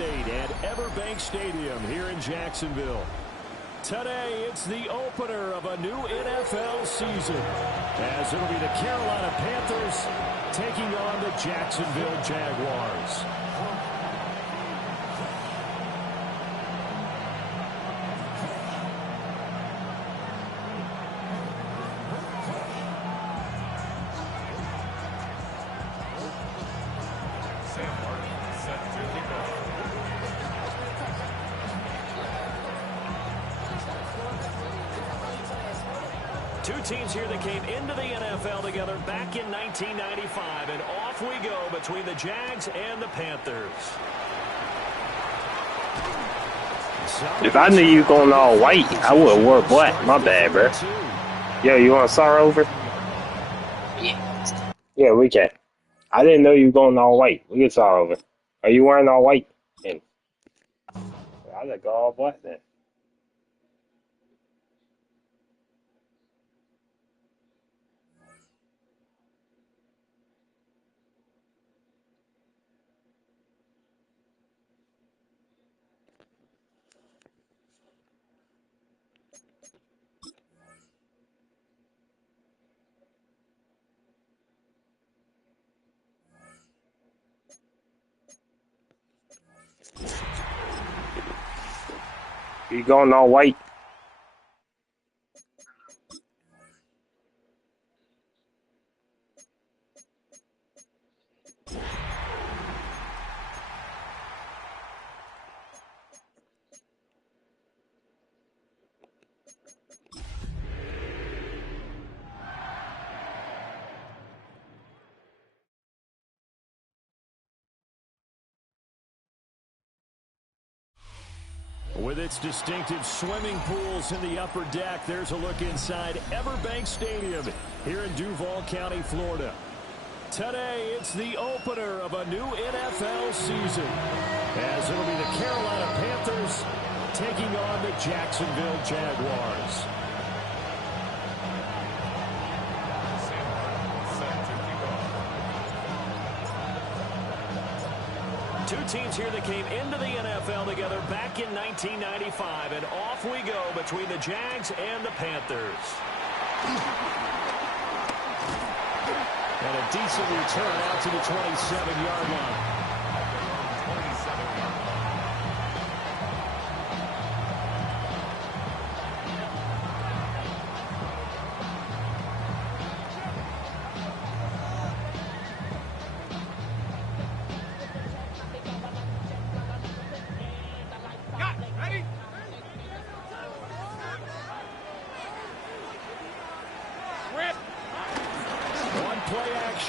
State and Everbank Stadium here in Jacksonville. Today, it's the opener of a new NFL season, as it'll be the Carolina Panthers taking on the Jacksonville Jaguars. Two teams here that came into the NFL together back in 1995, and off we go between the Jags and the Panthers. If I knew you going all white, I would have wore black. My bad, bro. Yo, you want to start over? Yeah, we can. I didn't know you were going all white. We can start over. Are you wearing all white? And I let go all black then. You going all white? With its distinctive swimming pools in the upper deck, there's a look inside Everbank Stadium here in Duval County, Florida. Today, it's the opener of a new NFL season, as it'll be the Carolina Panthers taking on the Jacksonville Jaguars. Two teams here that came into the NFL together back in 1995, and off we go between the Jags and the Panthers. And a decent return out to the 27-yard line.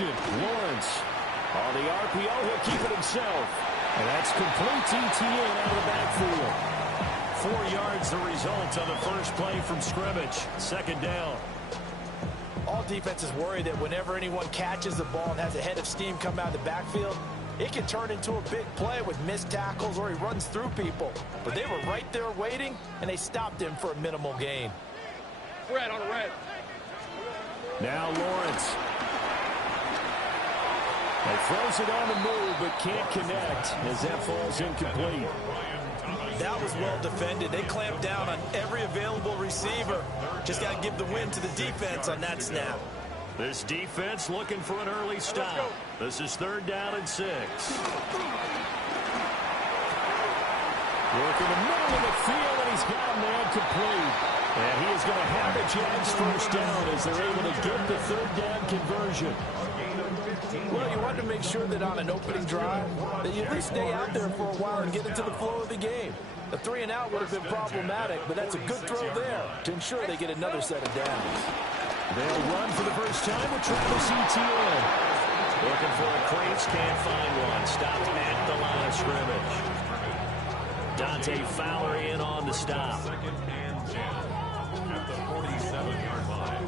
Lawrence on the RPO, he'll keep it himself. And that's complete ETN out of the backfield. 4 yards the result on the first play from scrimmage. Second down. All defenses worry that whenever anyone catches the ball and has a head of steam come out of the backfield, it can turn into a big play with missed tackles or he runs through people. But they were right there waiting, and they stopped him for a minimal gain. Red on red. Now Lawrence. He throws it on the move, but can't connect as that falls incomplete. That was well defended. They clamped down on every available receiver. Just got to give the win to the defense on that snap. This defense looking for an early stop. This is 3rd down and 6. Work in the middle of the field, and he's got a man complete. And he is going to have the Jags first down as they're able to get the 3rd down conversion. Well, you want to make sure that on an opening drive that you at least stay out there for a while and get into the flow of the game. A 3-and-out would have been problematic, but that's a good throw there to ensure they get another set of downs. They'll run for the first time with Travis Etienne. Looking for a crease, can't find one. Stopped at the line of scrimmage. Dante Fowler in on the stop. Second and 10 at the 47-yard line.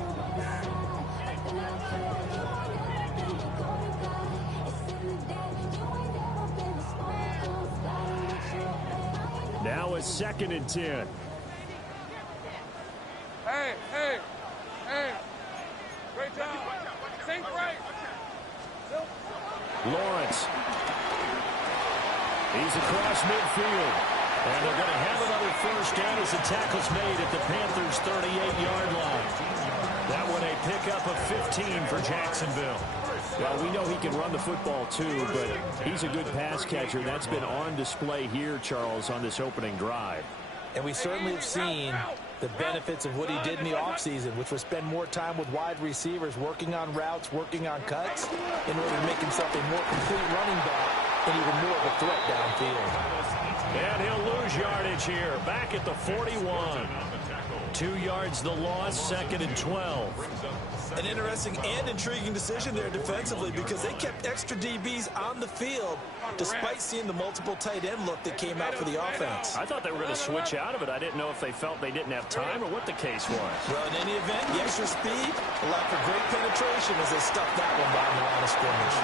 Now it's 2nd and 10. Hey. Great job. Think right. Lawrence. He's goes across midfield. And they're going to have another first down as the tackle's made at the Panthers' 38-yard line. That one a pickup of 15 for Jacksonville. Well, we know he can run the football too, but he's a good pass catcher. That's been on display here, Charles, on this opening drive. And we certainly have seen the benefits of what he did in the offseason, which was spend more time with wide receivers, working on routes, working on cuts, in order to make himself a more complete running back and even more of a threat downfield. And he'll lose yardage here, back at the 41. 2 yards the loss, 2nd and 12. An interesting and intriguing decision there defensively because they kept extra DBs on the field despite seeing the multiple tight end look that came out for the offense. I thought they were going to switch out of it. I didn't know if they felt they didn't have time or what the case was. Well, in any event, the extra speed allowed for great penetration as they stuffed that one behind the line of scrimmage.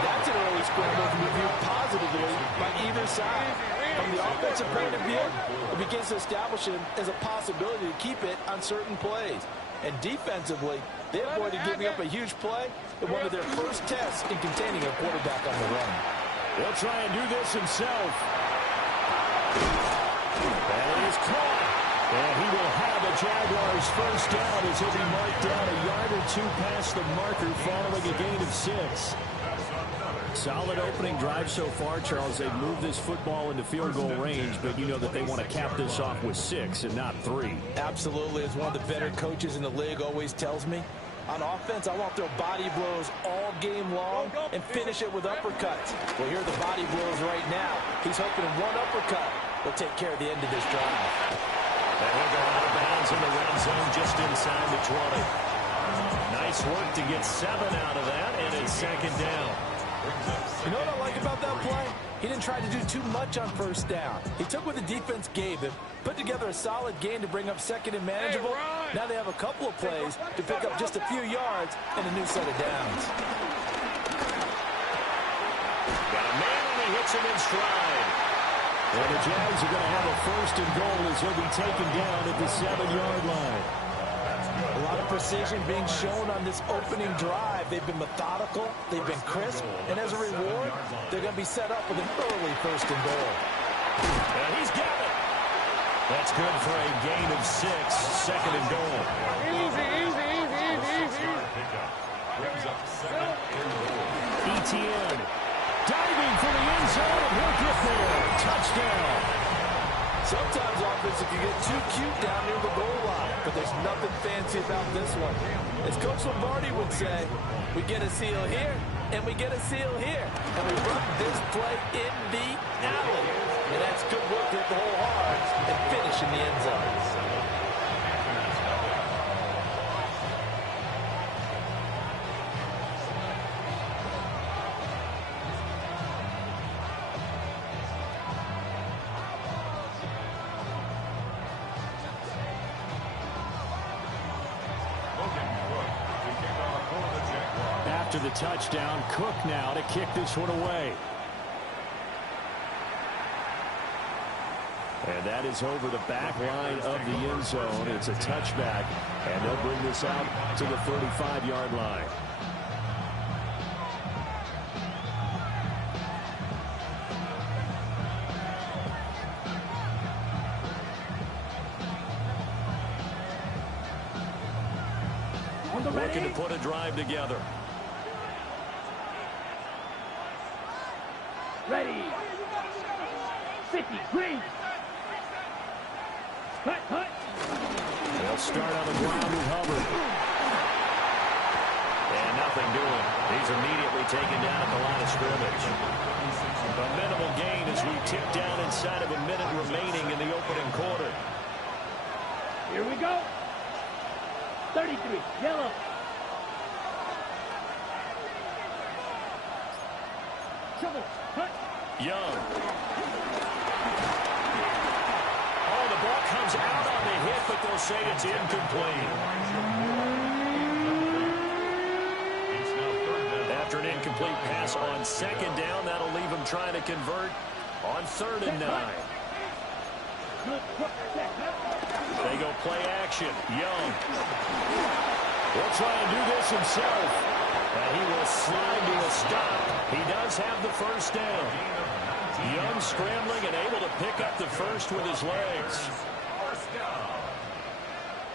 That's an early scramble to be viewed positively by either side. From the offensive point of view, it begins to establish him as a possibility to keep it on certain plays. And defensively, they avoided giving up a huge play in one of their first tests in containing a quarterback on the run. He'll try and do this himself. And it is caught. And he will have a Jaguars first down as he'll be marked down a yard or two past the marker following a gain of 6. Solid opening drive so far, Charles. They've moved this football into field goal range, but you know that they want to cap this off with 6 and not 3. Absolutely. As one of the better coaches in the league always tells me, on offense, I want to throw body blows all game long and finish it with uppercuts. Well, here are the body blows right now. He's hoping one uppercut will take care of the end of this drive. And he'll go out of bounds in the red zone just inside the 20. Nice work to get 7 out of that, and it's 2nd down. You know what I like about that play? He didn't try to do too much on first down. He took what the defense gave him, put together a solid gain to bring up 2nd and manageable. Now they have a couple of plays to pick up just a few yards and a new set of downs. Got a man and he hits him in stride. And the Jags are going to have a 1st and goal as he'll be taken down at the 7-yard line. A lot of precision being shown on this opening drive. They've been methodical, they've been crisp, and as a reward, they're going to be set up with an early 1st and goal. And he's got it. That's good for a gain of 6, 2nd and goal. Etienne diving for the end zone, and he'll get there. Touchdown. Sometimes offenses can get too cute down near the goal line, but there's nothing fancy about this one. As Coach Lombardi would say, we get a seal here, and we get a seal here, and we run this play in the alley. And that's good work to hit the hole hard and finish in the end zone. After the touchdown, Cook now to kick this one away. And that is over the back line of the end zone. It's a touchback, and they'll bring this out to the 35-yard line. Looking to put a drive together. Ready. 50, green. Hut, hut. They'll start on the ground with Hubbard. And nothing doing. He's immediately taken down at the line of scrimmage. A minimal gain as we tick down inside of a minute remaining in the opening quarter. Here we go. 33, yellow. Trouble, hut. Young. Oh, the ball comes out on the hit, but they'll say it's incomplete. After an incomplete pass on 2nd down, that'll leave him trying to convert on 3rd and 9. They go play action. Young. He'll try and do this himself. And he will slide to a stop. He does have the first down. Young scrambling and able to pick up the first with his legs. First down.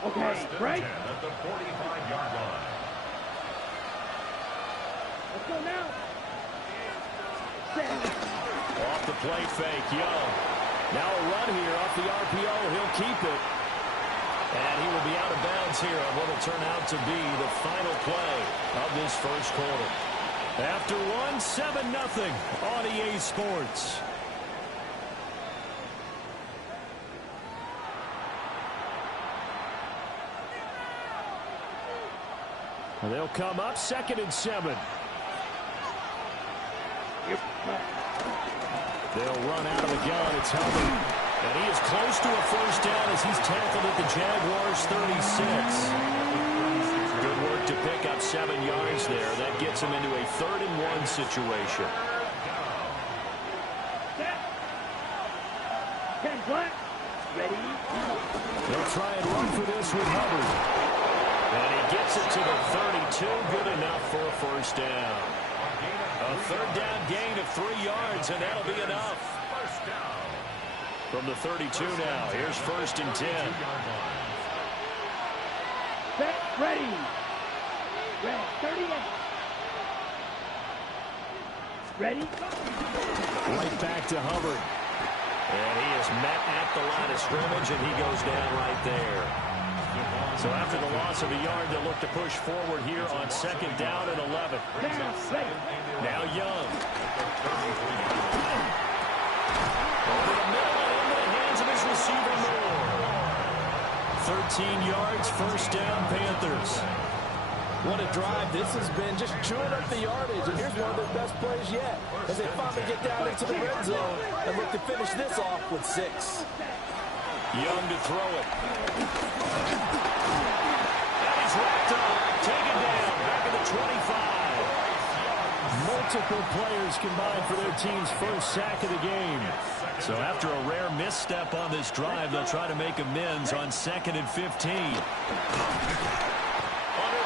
Okay, First and break. 10 at the 45-yard line. Let's go now. Set. Off the play fake, Young. Now a run here off the RPO. He'll keep it. And he will be out of bounds here on what will turn out to be the final play of this first quarter. After one, 7-0 on EA Sports. And they'll come up 2nd and 7. They'll run out of the gun. It's Hubbard. And he is close to a first down as he's tackled at the Jaguars' 36. Good work to pick up 7 yards there. That gets him into a 3rd and 1 situation. Set. 10 black. Ready. They'll try and run for this with Hubbard. And he gets it to the 32. Good enough for a first down. A 3rd down gain of 3 yards, and that'll be enough. First down. From the 32 now, here's 1st and 10. Set. Ready. Red. 38. Ready. Right back to Hubbard. And he is met at the line of scrimmage, and he goes down right there. So after the loss of a yard, they'll look to push forward here on 2nd down and 11. Down. Ready. Now Young. Over the middle and into the hands of his receiver Moore. 13 yards, first down, Panthers. What a drive this has been, just chewing up the yardage, and here's one of their best plays yet as they finally get down into the red zone and look to finish this off with 6. Young to throw it. And he's wrapped up, taken down, back at the 25. Multiple players combined for their team's first sack of the game. So after a rare misstep on this drive, they'll try to make amends on 2nd and 15. Under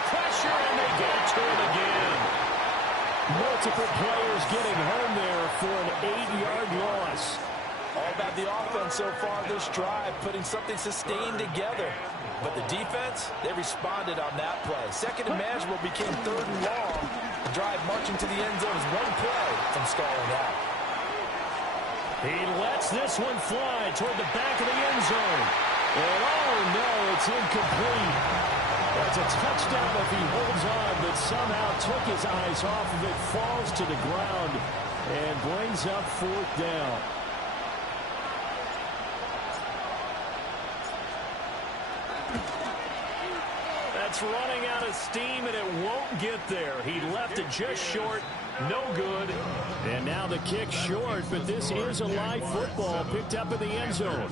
pressure, and they get it to him again. Multiple players getting home there for an 8-yard loss. All about the offense so far this drive, putting something sustained together. But the defense, they responded on that play. 2nd and manageable became 3rd and long. The drive marching to the end zone is one play from stalling out. He lets this one fly toward the back of the end zone. And oh no, it's incomplete. That's a touchdown if he holds on, but somehow took his eyes off of it, falls to the ground, and brings up 4th down. That's running out of steam, and it won't get there. He left it just short. No good. And now the kick short, but this is a live football picked up in the end zone.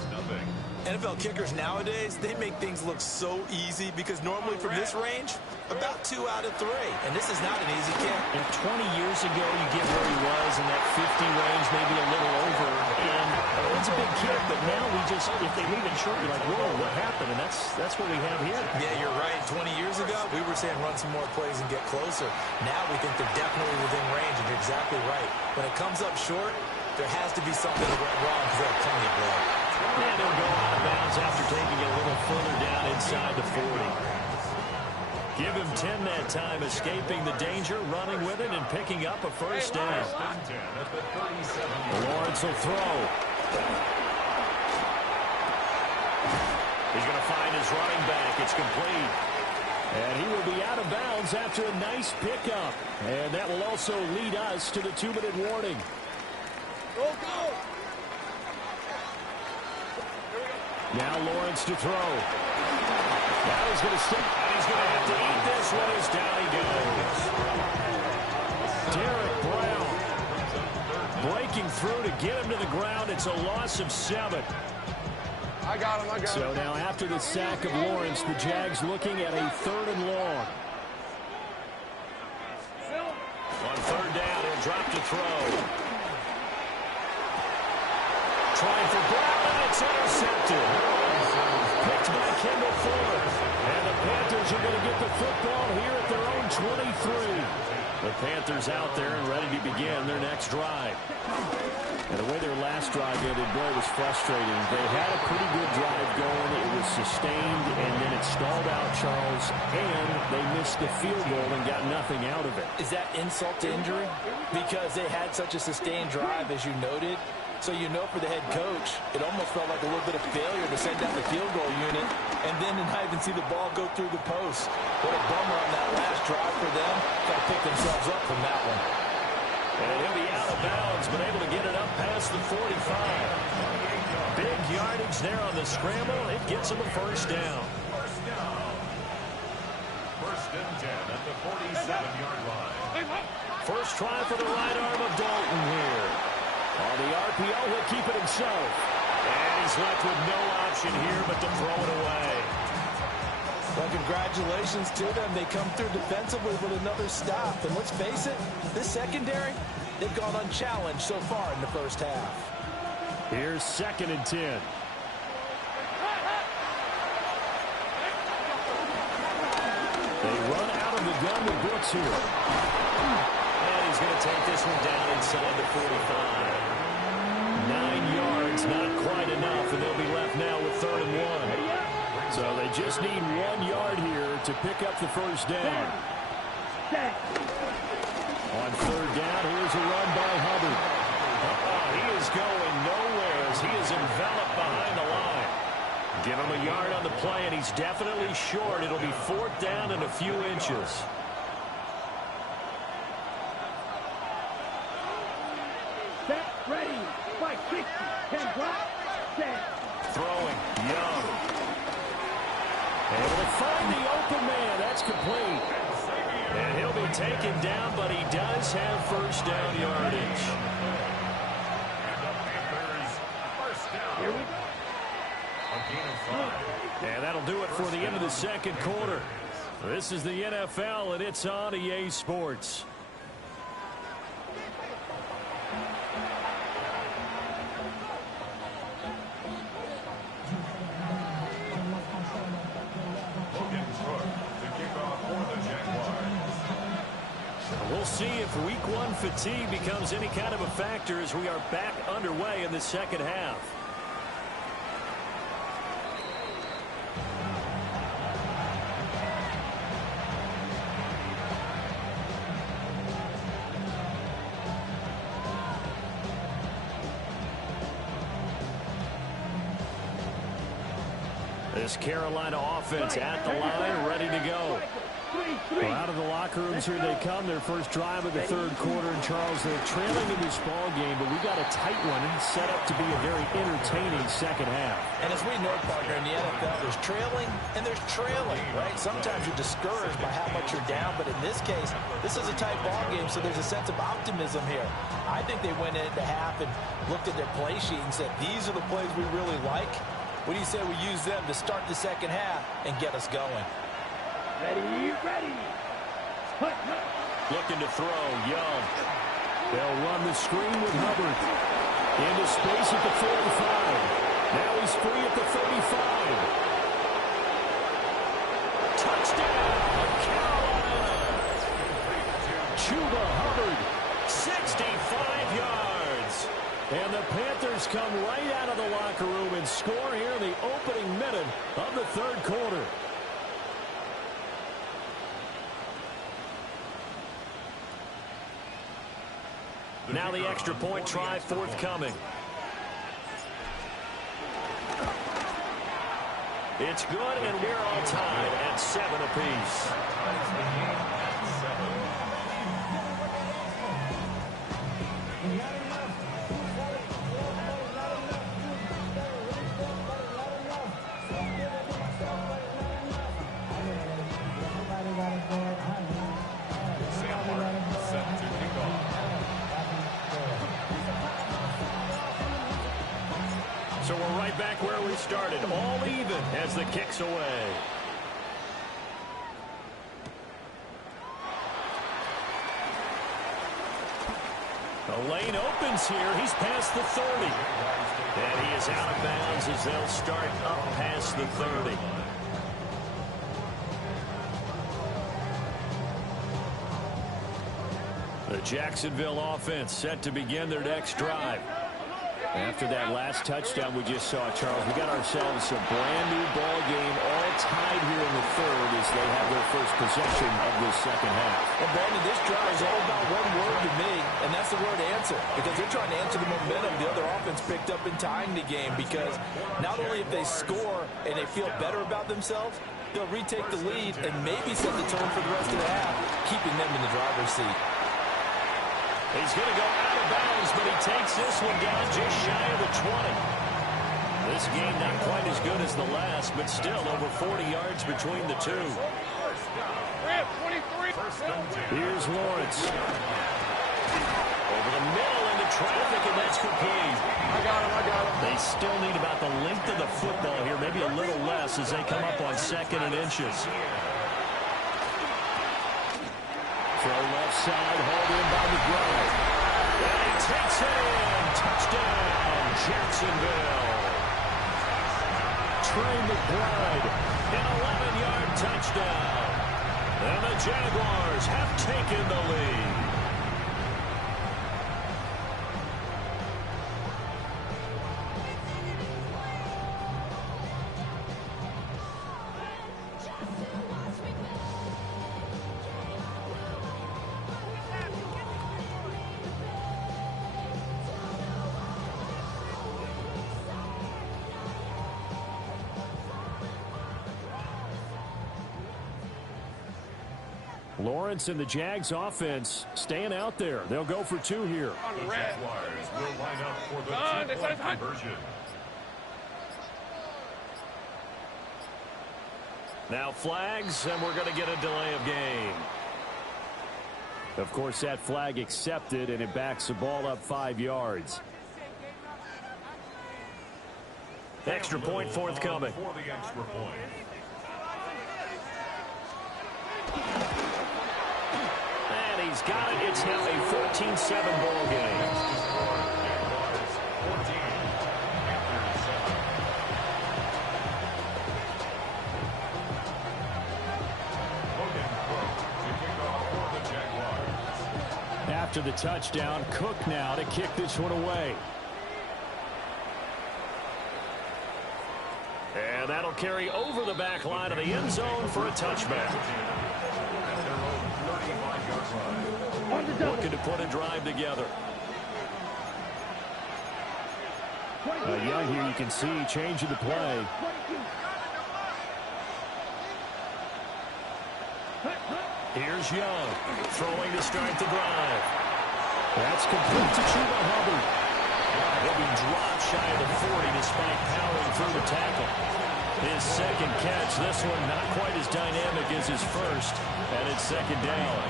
NFL kickers nowadays, they make things look so easy because normally from this range, about 2 out of 3. And this is not an easy kick. And 20 years ago, you get where he was in that 50 range, maybe a little over. And it's a big kick, but now we just, if they leave it short, you're like, whoa, what happened? And that's what we have here. Yeah, you're right. 20 years ago, we were saying run some more plays and get closer. Now we think they're definitely within range, and you're exactly right. When it comes up short, there has to be something that went wrong because they have plenty of room. And they'll go out of bounds after taking it a little further down inside the 40. Give him 10 that time, escaping the danger, running with it, and picking up a first down. Lawrence will throw. He's going to find his running back. It's complete. And he will be out of bounds after a nice pickup. And that will also lead us to the 2-minute warning. Go, go. Now Lawrence to throw. Now he's going to stick. He's going to have to eat this one as down he goes. Derek Brown breaking through to get him to the ground. It's a loss of 7. I got him. So now after the sack of Lawrence, the Jags looking at a 3rd and long. On 3rd down, he'll drop to throw. Trying for Brown, and it's intercepted. Picked by Kendall Fuller. And the Panthers are going to get the football here at their own 23. The Panthers out there and ready to begin their next drive. And the way their last drive ended, boy, it was frustrating. They had a pretty good drive going. It was sustained, and then it stalled out, Charles, and they missed the field goal and got nothing out of it. Is that insult to injury? Because they had such a sustained drive, as you noted. So you know for the head coach, it almost felt like a little bit of failure to send down the field goal unit and then to not even see the ball go through the post. What a bummer on that last drive for them. Got to pick themselves up from that one. And he'll be out of bounds, but able to get it up past the 45. Big yardage there on the scramble. It gets him a first down. First and 10 at the 47-yard line. First try for the right arm of Dalton here. On the RPO, he'll keep it himself. And he's left with no option here but to throw it away. Well, congratulations to them. They come through defensively with another stop. And let's face it, this secondary, they've gone unchallenged so far in the first half. Here's 2nd and 10. They run out of the gun with Brooks here. And he's going to take this one down inside the 45. 9 yards, not quite enough, and they'll be left now with 3rd and 1. So they just need 1 yard here to pick up the first down. On 3rd down, here's a run by Hubbard. He is going nowhere as he is enveloped behind the line. Give him a yard on the play, and he's definitely short. It'll be 4th down and a few inches. Set, ready, by 60, 10 drop, set. Throwing, Young. Able to find the open man. That's complete. And he'll be taken down, but he does have first down yardage. And the Panthers first down. Here we go. A gain of 5. And that'll do it for the end of the 2nd quarter. This is the NFL, and it's on EA Sports. We'll see if Week 1 fatigue becomes any kind of a factor as we are back underway in the 2nd half. This Carolina offense at the line, ready to go. Well, out of the locker rooms here they come. Their first drive of the 3rd quarter. And Charles, they're trailing in this ball game, but we got a tight one set up to be a very entertaining 2nd half. And as we know, partner, in the NFL, there's trailing and there's trailing, right? Sometimes you're discouraged by how much you're down, but in this case, this is a tight ball game, so there's a sense of optimism here. I think they went into half and looked at their play sheet and said, these are the plays we really like. What do you say we use them to start the 2nd half and get us going? Ready, ready. Looking to throw, Young. They'll run the screen with Hubbard. Into space at the 45. Now he's free at the 35. Touchdown, Carolina! Chuba Hubbard. 65 yards. And the Panthers come right out of the locker room and score here in the opening minute of the 3rd quarter. Now the extra point try forthcoming. It's good, and we're all tied at 7 apiece. So we're right back where we started, all even as the kick's away. The lane opens here. He's past the 30. And he is out of bounds as they'll start up past the 30. The Jacksonville offense set to begin their next drive. After that last touchdown we just saw, Charles, we got ourselves a brand-new ball game, all tied here in the third as they have their first possession of this second half. Well, Brandon, this drive is all about one word to me, and that's the word answer, because they're trying to answer the momentum the other offense picked up in tying the game, because not only if they score and they feel better about themselves, they'll retake the lead and maybe set the tone for the rest of the half, keeping them in the driver's seat. He's going to go out of bounds, but he takes this one down just shy of the 20. This game not quite as good as the last, but still over 40 yards between the two. Here's Lawrence. Over the middle into traffic, and that's complete. I got him. They still need about the length of the football here, maybe a little less as they come up on 2nd and inches. Throw left side, hauled in by McBride. And he takes it in. Touchdown, Jacksonville. Trey McBride, an 11-yard touchdown. And the Jaguars have taken the lead. Lawrence and the Jags offense staying out there. They'll go for 2 here. The Jaguars will line up for the 2-point conversion. Now flags, and we're going to get a delay of game. Of course, that flag accepted, and it backs the ball up 5 yards. Extra point forthcoming. For the extra point. And he's got it. It's now a 14-7 ball game. After the touchdown, Cook now to kick this one away. And that'll carry over the back line of the end zone for a touchback. Looking to put a drive together. Young here, you can see changing the play. Here's Young, throwing to start the drive. That's complete to Chuba Hubbard. He'll be dropped shy of the 40 despite powering through the tackle. His second catch, this one not quite as dynamic as his first, and it's 2nd down.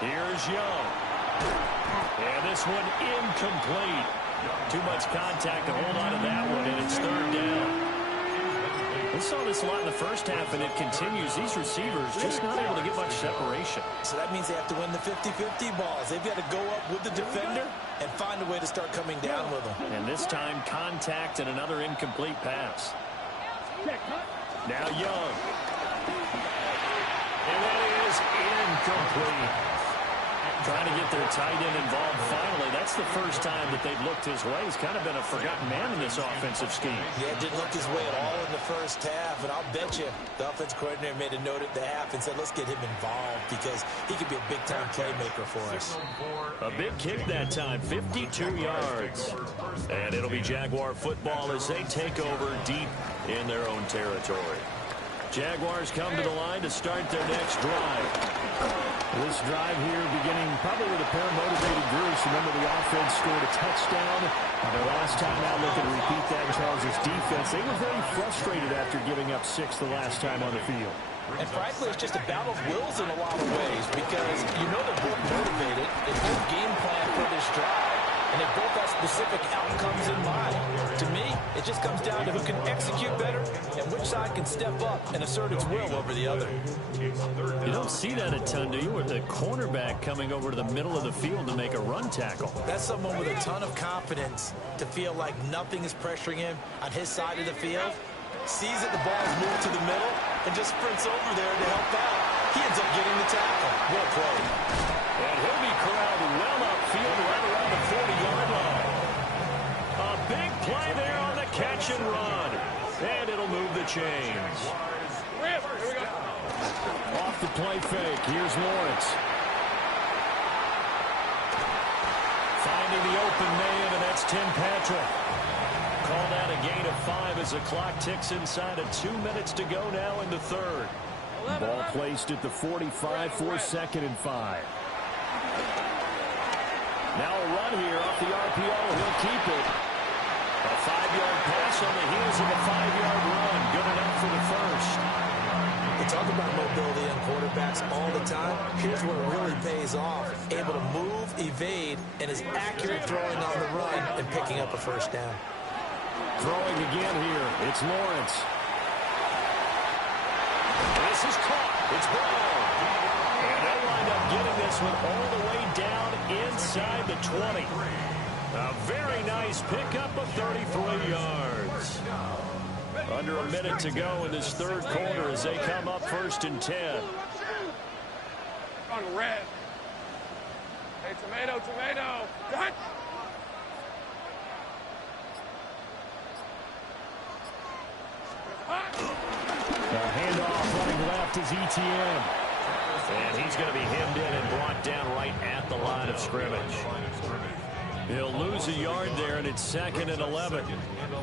Here's Young. And this one incomplete. Too much contact to hold on to that one, and it's 3rd down. We saw this a lot in the first half, and it continues. These receivers just not able to get much separation. So that means they have to win the 50-50 balls. They've got to go up with the defender and find a way to start coming down with them. And this time, contact and another incomplete pass. Now Young. And that is incomplete. Trying to get their tight end involved finally. That's the first time that they've looked his way. He's kind of been a forgotten man in this offensive scheme. Yeah, didn't look his way at all in the first half. And I'll bet you the offense coordinator made a note at the half and said, let's get him involved because he could be a big-time playmaker for us. A big kick that time, 52 yards. And it'll be Jaguar football as they take over deep in their own territory. Jaguars come to the line to start their next drive. This drive here beginning probably with a pair of motivated groups. Remember, the offense scored a touchdown. Their last time out, looking to repeat that in Charles' defense. They were very frustrated after giving up 6 the last time on the field. And frankly, it's just a battle of wills in a lot of ways because you know they're both motivated. They both game plan for this drive. and they both have specific outcomes in mind. To me, it just comes down to who can execute better and which side can step up and assert its will over the other. You don't see that a ton, do you? With a cornerback coming over to the middle of the field to make a run tackle. That's someone with a ton of confidence to feel like nothing is pressuring him on his side of the field. Sees that the ball is moved to the middle and just sprints over there to help out. He ends up getting the tackle. Well played. And he'll be corralled well upfield right around the 40-yard line. A big play there on the catch and run. And it'll move the chains. Off the play fake. Here's Lawrence. Finding the open man, and that's Tim Patrick. Called out a gain of 5 as the clock ticks inside of 2 minutes to go now in the third. Ball placed at the 45 for 2nd and 5. Now a run here off the RPO. He'll keep it. A 5-yard pass on the heels of a 5-yard run. Good enough for the first. We talk about mobility on quarterbacks all the time. Here's where it really pays off. Able to move, evade, and is accurate throwing on the run and picking up a first down. Throwing again here. It's Lawrence. This is caught. It's Brown. And they'll wind up getting this one all the way down inside the 20. A very nice pickup of 33 yards. Under a minute to go in this third quarter as they come up 1st and 10. On red. Hey, tomato. Cut. A handoff running left is ETN. And he's going to be hemmed in and brought down right at the line of scrimmage. He'll lose a yard there, and it's 2nd and 11.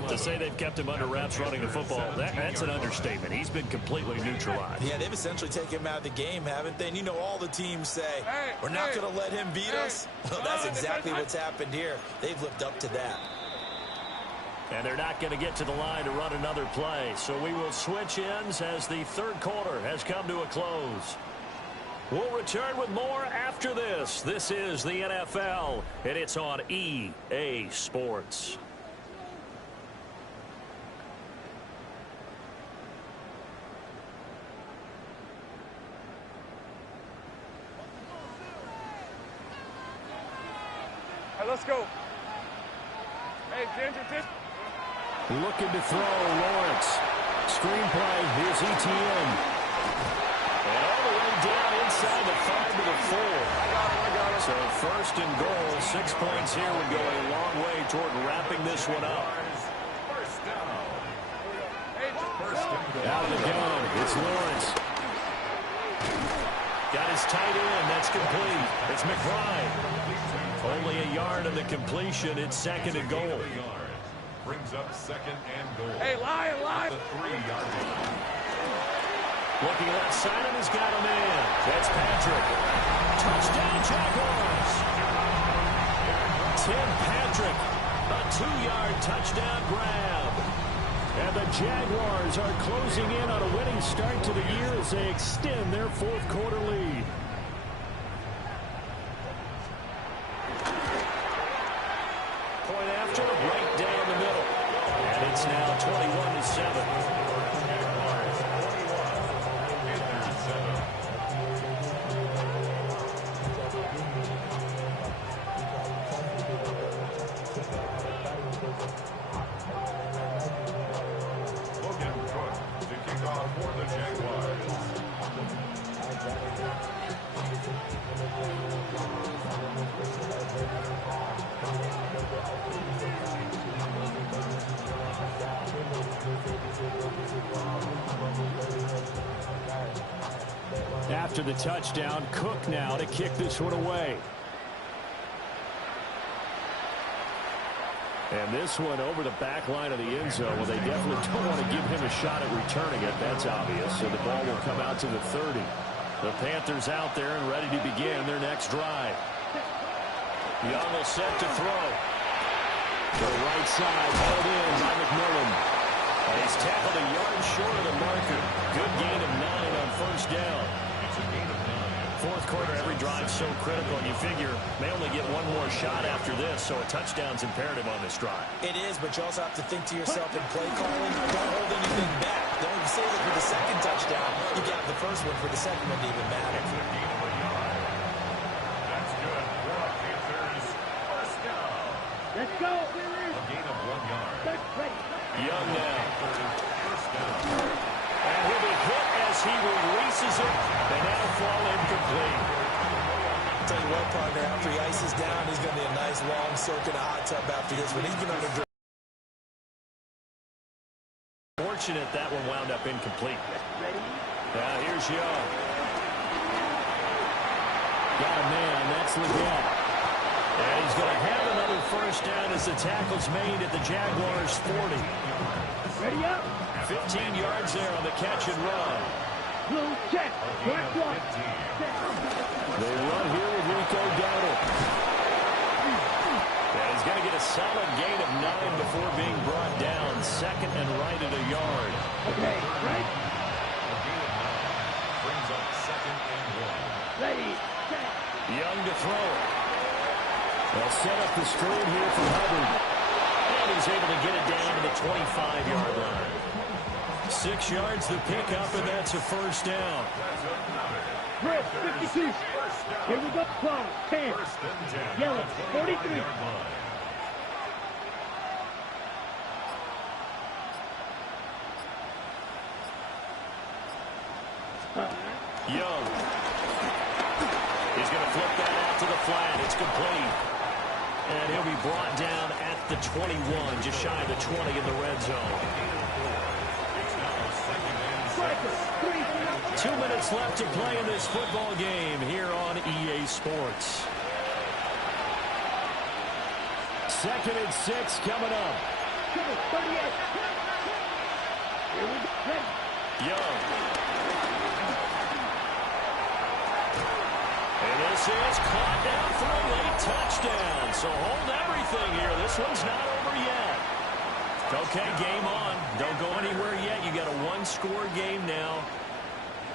To say they've kept him under wraps running the football, that's an understatement. He's been completely neutralized. Yeah, they've essentially taken him out of the game, haven't they? And you know all the teams say, we're not going to let him beat us. Well, that's exactly what's happened here. They've lived up to that. And they're not going to get to the line to run another play. So we will switch ends as the third quarter has come to a close. We'll return with more after this. This is the NFL, and it's on EA Sports. Hey, let's go. Hey, Ginger. Looking to throw, Lawrence. Screenplay, here's ETN. And all the way down inside the 5 to the 4. So 1st and goal, 6 points here would go a long way toward wrapping this one up. Out of the gun, it's Lawrence. Got his tight end, that's complete. It's McBride. Only a yard on the completion, it's 2nd and goal. Brings up 2nd and goal. Hey, Lion. The 3-yard line. Looking left side, and he's got a man. That's Patrick. Touchdown, Jaguars. Tim Patrick, a 2-yard touchdown grab. And the Jaguars are closing in on a winning start to the year as they extend their 4th quarter lead. Point after, right down the middle. And it's now 21-7. After the touchdown, Cook now to kick this one away. And this one over the back line of the end zone. Well, they definitely don't want to give him a shot at returning it. That's obvious. So the ball will come out to the 30. The Panthers out there and ready to begin their next drive. Young will set to throw. To the right side, held in by McMillan. And he's tackled a yard short of the marker. Good gain of 9 on 1st down. It's a gain of 9. Fourth quarter, every drive so critical, and you figure may only get one more shot after this, so a touchdown's imperative on this drive. It is, but you also have to think to yourself in play calling, don't hold anything back. Don't save it for the second touchdown. You got the first one for the second one to even matter. That's good. For the Panthers, first down. Let's go. A gain of 1 yard. Start ready. Young now. First down. And he'll be hit as he releases it. They now fall incomplete. I'll tell you what, partner, after he ices down, he's going to be a nice long soak in a hot tub after this one. He's been under drip. Fortunate that one wound up incomplete. Ready? Now here's Young. Got a man, that's Leggett. And he's going to have another first down as the tackle's made at the Jaguars' 40. Ready up. 15 yards there on the catch and run. Blue check. Black one. They run here with Rico Dowdle. And he's going to get a solid gain of 9 before being brought down. Second and right at a yard. Okay, right. A gain of 9 brings up second and 1. Ready. Set. Young to throw it. They'll set up the screen here for Hubbard. And he's able to get it down to the 25-yard line. 6 yards the pickup, and that's a first down. Red 52. Here we go. 12, 10. First and 10. Yellow 43. Young. He's going to flip that out to the flat. It's complete. And he'll be brought down at the 21, just shy of the 20 in the red zone. 2 minutes left to play in this football game here on EA Sports. 2nd and 6 coming up. 38. Here we go. Ready. Young. And this is caught down for a late touchdown. So hold everything here. This one's not over yet. Okay, game on. Don't go anywhere yet. You got a one-score game now.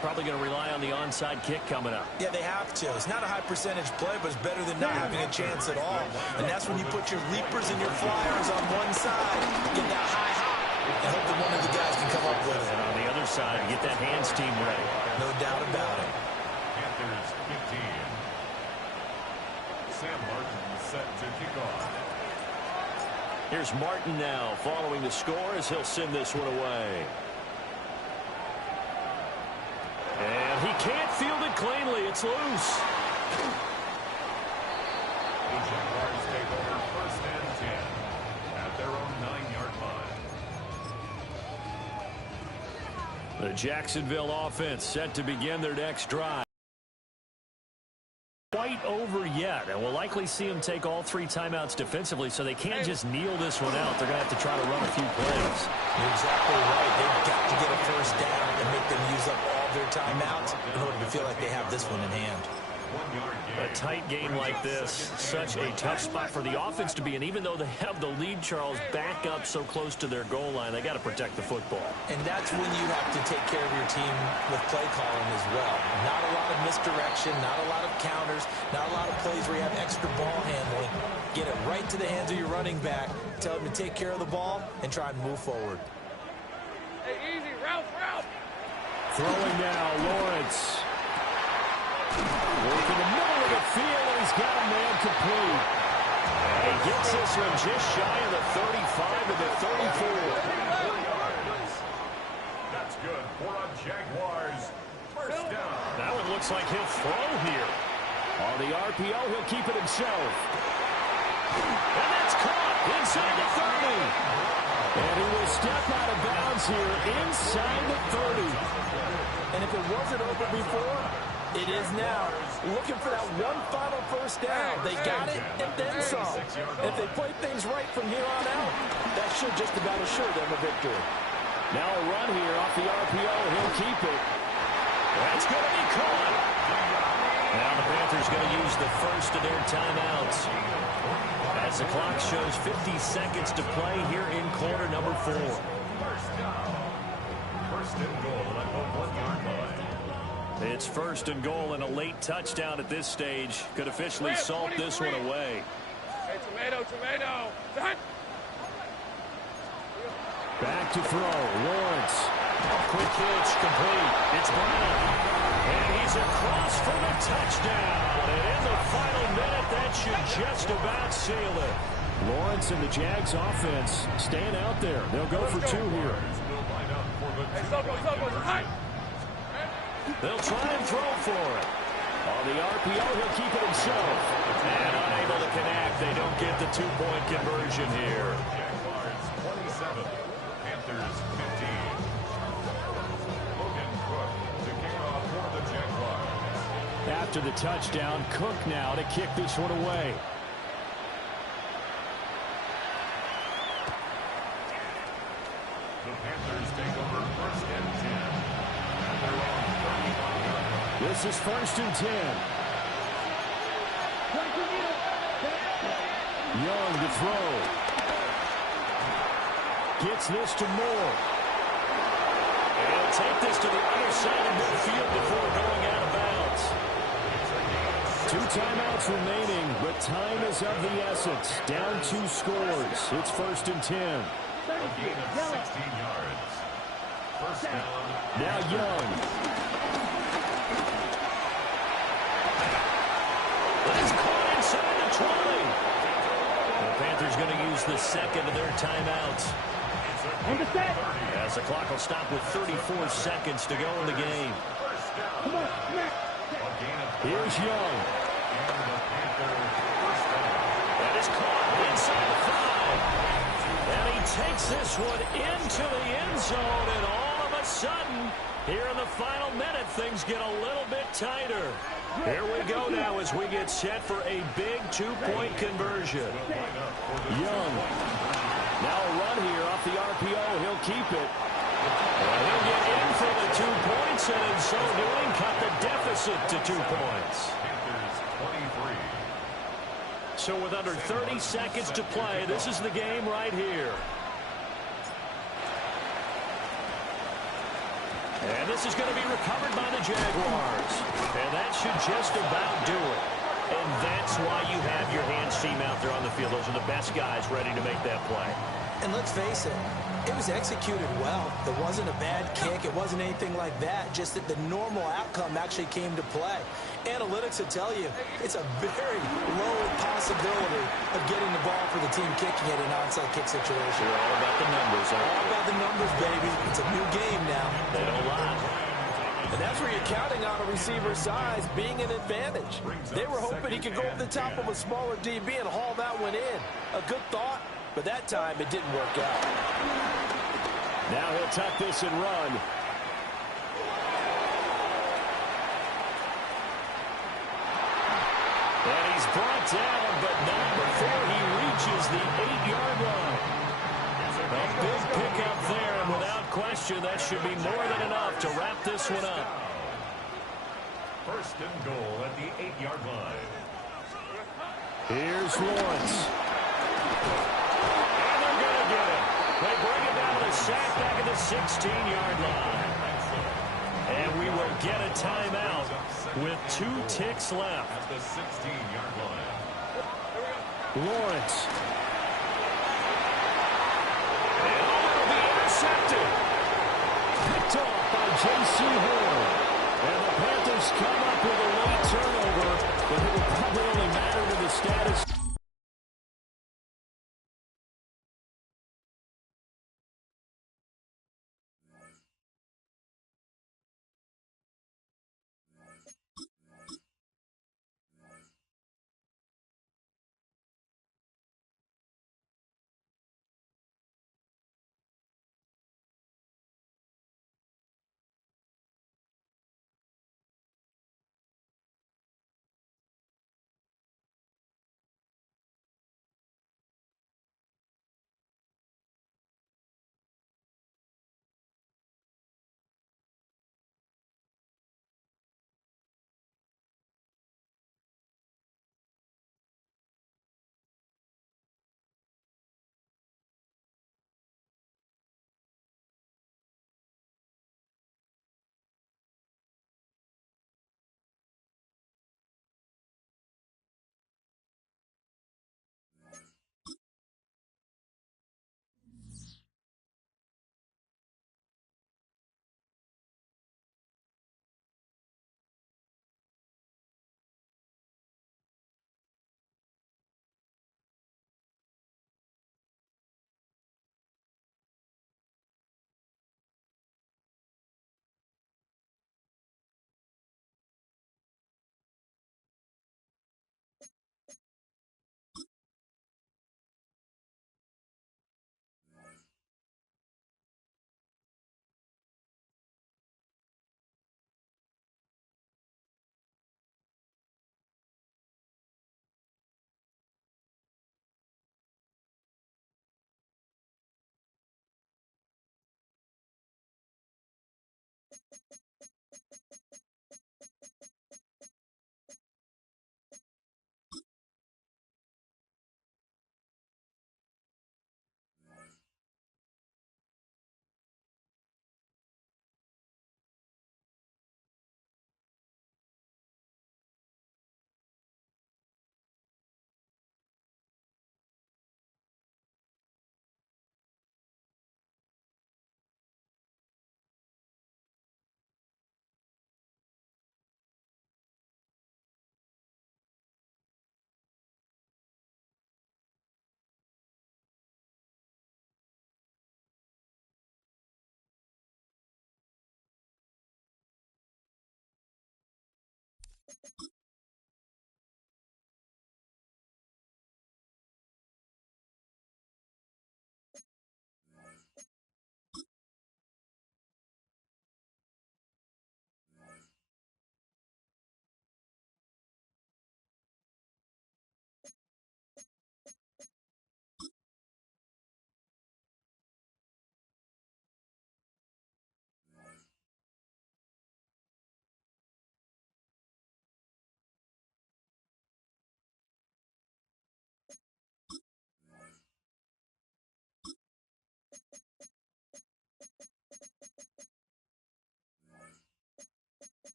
Probably going to rely on the onside kick coming up. Yeah, they have to. It's not a high percentage play, but it's better than not having a chance at all. And that's when you put your leapers and your flyers on one side, get that high hop, and hope that one of the guys can come up with it. And on the other side, get that hands team ready. No doubt about it. Panthers 15. Sam Martin set to kick off. Here's Martin now following the score as he'll send this one away. And he can't field it cleanly. It's loose. The Jaguars take over first and 10 at their own 9-yard line. The Jacksonville offense set to begin their next drive. Quite over yet, and we'll likely see them take all 3 timeouts defensively, so they can't just kneel this one out. They're going to have to try to run a few plays. You're exactly right. They've got to get a first down and make them use up all their timeouts in order to feel like they have this one in hand. 1-yard gain. A tight game like this, such a tough spot for the offense to be in. Even though they have the lead, Charles, back up so close to their goal line, they got to protect the football. And that's when you have to take care of your team with play calling as well. Not a lot of misdirection, not a lot of counters, not a lot of plays where you have extra ball handling. Get it right to the hands of your running back, tell him to take care of the ball, and try and move forward. Hey, easy. Route. Throwing now, Lawrence. Working the middle of the field, and he's got a man complete. He gets this one just shy of the 35 to the 34. That's good for a Jaguars first down. That one looks like he'll throw here. On the RPO, he'll keep it himself. And that's caught inside the 30. And he will step out of bounds here inside the 30. And if it wasn't open before, it is now. Looking for that one final first down. They got it and then some. If they play things right from here on out, that should just about assure them a victory. Now a run here off the RPO. He'll keep it. That's going to be caught. Now the Panthers going to use the first of their timeouts. As the clock shows 50 seconds to play here in quarter number 4. First down. First and goal at the 1-yard line. It's first and goal, and a late touchdown at this stage could officially salt this one away. Hey, tomato. Back to throw. Lawrence. A quick hitch, complete. It's Brown. And he's across for the touchdown. And in the final minute, that should just about seal it. Lawrence and the Jags offense staying out there. They'll go for two here. They'll try and throw for it. On the RPO, he'll keep it himself. And unable to connect. They don't get the two-point conversion here. Jaguars 27, Panthers 15. Logan Cook to kick off for the Jaguars. After the touchdown, Cook now to kick this one away. The Panthers take over first and 10. At their own 31-yard line. This is first and 10. Young to throw. Gets this to Moore. And he'll take this to the other side of midfield before going out of bounds. 2 timeouts remaining, but time is of the essence. Down 2 scores. It's first and 10. A gain of 16 yards. First down. Now Young. It's caught inside the 20. The Panthers going to use the second of their timeouts. As the clock will stop with 34 seconds to go in the game. Here's Young. That is caught inside the 5. And he takes this one into the end zone, and all of a sudden, here in the final minute, things get a little bit tighter. Here we go now as we get set for a big 2-point conversion. Young. Now a run here off the RPO. He'll keep it. And he'll get in for the 2 points, and in so doing, cut the deficit to 2 points. Panthers 23. So with under 30 seconds to play, this is the game right here. And this is going to be recovered by the Jaguars. And that should just about do it. And that's why you have your hands team out there on the field. Those are the best guys ready to make that play. And let's face it, it was executed well. It wasn't a bad kick. It wasn't anything like that. Just that the normal outcome actually came to play. Analytics will tell you it's a very low possibility of getting the ball for the team kicking it in an onside kick situation. They're all about the numbers. All about the numbers, baby. It's a new game now. They don't lie. And that's where you're counting on a receiver's size being an advantage. They were hoping he could go over the top of a smaller DB and haul that one in. A good thought, but that time it didn't work out. Now he'll tuck this and run. And he's brought down, but not before he reaches the 8-yard line. A big pickup there, and without question, that should be more than enough to wrap this one up. First and goal at the 8-yard line. Here's Lawrence. And they're going to get him. They bring him down with a sack back at the 16-yard line. And we will get a timeout with 2 ticks left. At the 16-yard line. Lawrence. And will be intercepted. Picked off by J.C. Horn. And the Panthers come up with a late turnover, but it will probably only matter to the status.